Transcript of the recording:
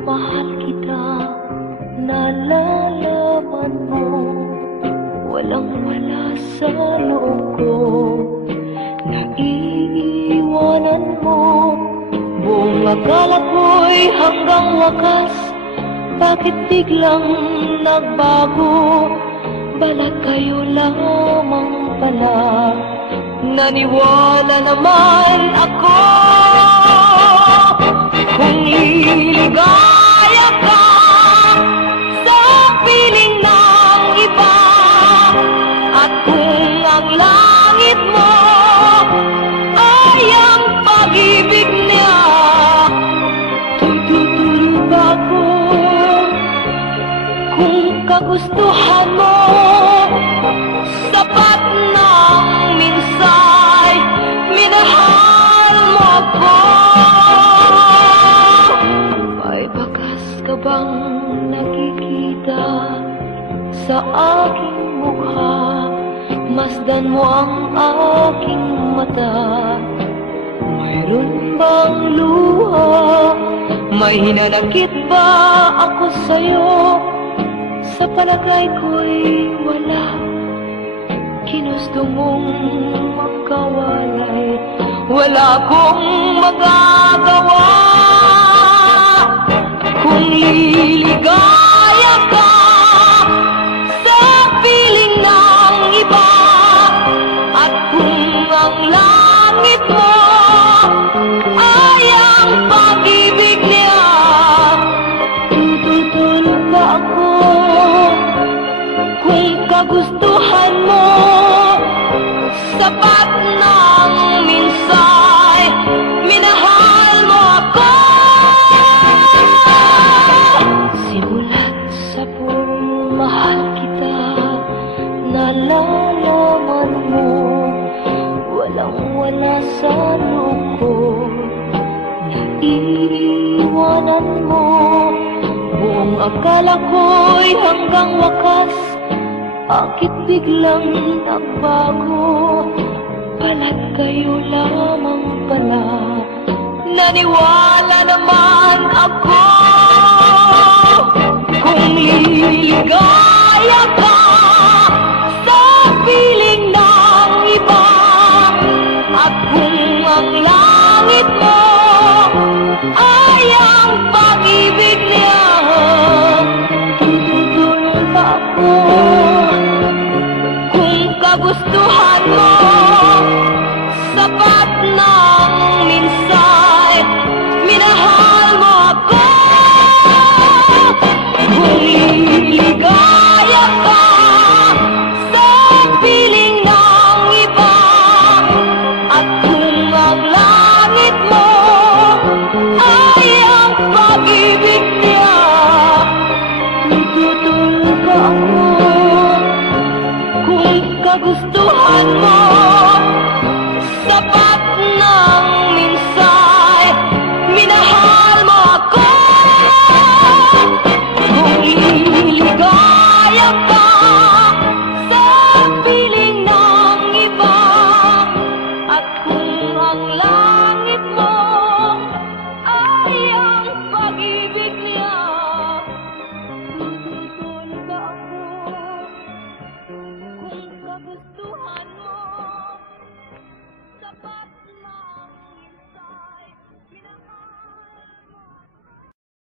mahal kita Nalalaman mo. Walang wala sa loob ko Naiiwanan mo. Buong akala ko'y hanggang wakas Bakit biglang nagbago? Balat kayo lamang pala Naniwala naman ako kagustuhan mo? Sapat ng minsay. Minahal mo ako. May bakas ka bang nakikita Sa aking mukha? Masdan mo ang aking mata. Mayroon bang luha? May hinanakit ba ako sa'yo Sa palagay ko'y wala. Ginusto mong magkawalay. Wala akong magagawa. Kung liligaya ka Sa piling ng iba At kung ang langit mo kagustuhan mo. Sapat ng minsay. Minahal mo ako. Simulat sa pumahal kita Nalalaman mo. Walang wala sa loob ko. Naiiwanan mo. Buong akala ko'y hanggang wakas Bakit biglang nagbago? Balat kayo lamang pala. Naniwala naman ako. Kung liligaya ka Sa piling ng iba At kung ang langit mo Ay ang pag-ibig niya Tututulog ako kagustuhan mo Tututulog ba ako Kung kagustuhan mo Sa